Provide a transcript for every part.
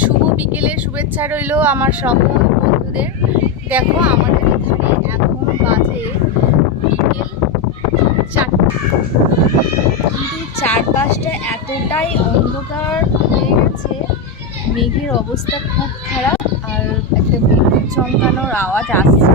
শুভ বিকেলের শুভেচ্ছা রইল আমার সকল বন্ধুদের। দেখো আমাদের এখানে এখন বাজে বিকেল 4টা, কিন্তু চারপাশটা এতটাই অন্ধকার হয়ে গেছে, মেঘের অবস্থা খুব খারাপ, আর একটা বিদ্যুৎ চমকানোর আওয়াজ আসছে।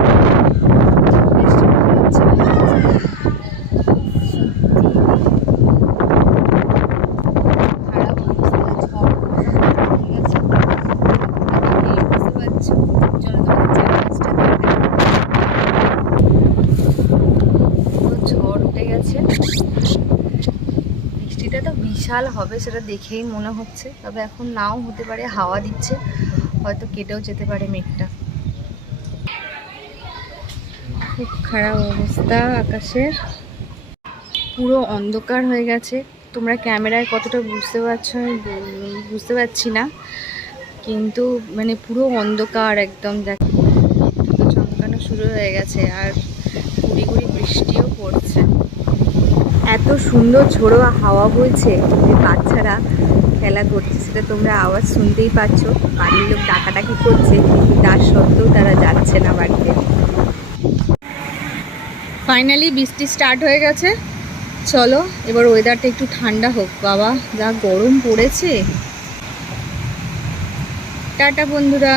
বৃষ্টিটা তো বিশাল হবে সেটা দেখেই মনে হচ্ছে, তবে এখন নাও হতে পারে, হাওয়া দিচ্ছে, হয়তো কেটেও যেতে পারে মেঘটা। খুব খারাপ অবস্থা আকাশের, পুরো অন্ধকার হয়ে গেছে। তোমরা ক্যামেরায় কতটা বুঝতে পারছো আমি বুঝতে পারছি না, কিন্তু মানে পুরো অন্ধকার একদম। দেখো বিদ্যুৎ চমকানো শুরু হয়ে গেছে, আর গুড়ি গুড়ি বৃষ্টিও পড়ছে। এত সুন্দর ঝোড়ো হাওয়া বইছে যে বাচ্চারা খেলা করছে, সেটা তোমরা আওয়াজ শুনতেই পাচ্ছ। বাড়ির লোক ডাকাডাকি করছে, কিন্তু তার সত্ত্বেও তারা যাচ্ছে না বাড়িতে। ফাইনালি বৃষ্টি স্টার্ট হয়ে গেছে। চলো এবার ওয়েদারটা একটু ঠান্ডা হোক। বাবা যা গরম পড়েছে। টাটা বন্ধুরা।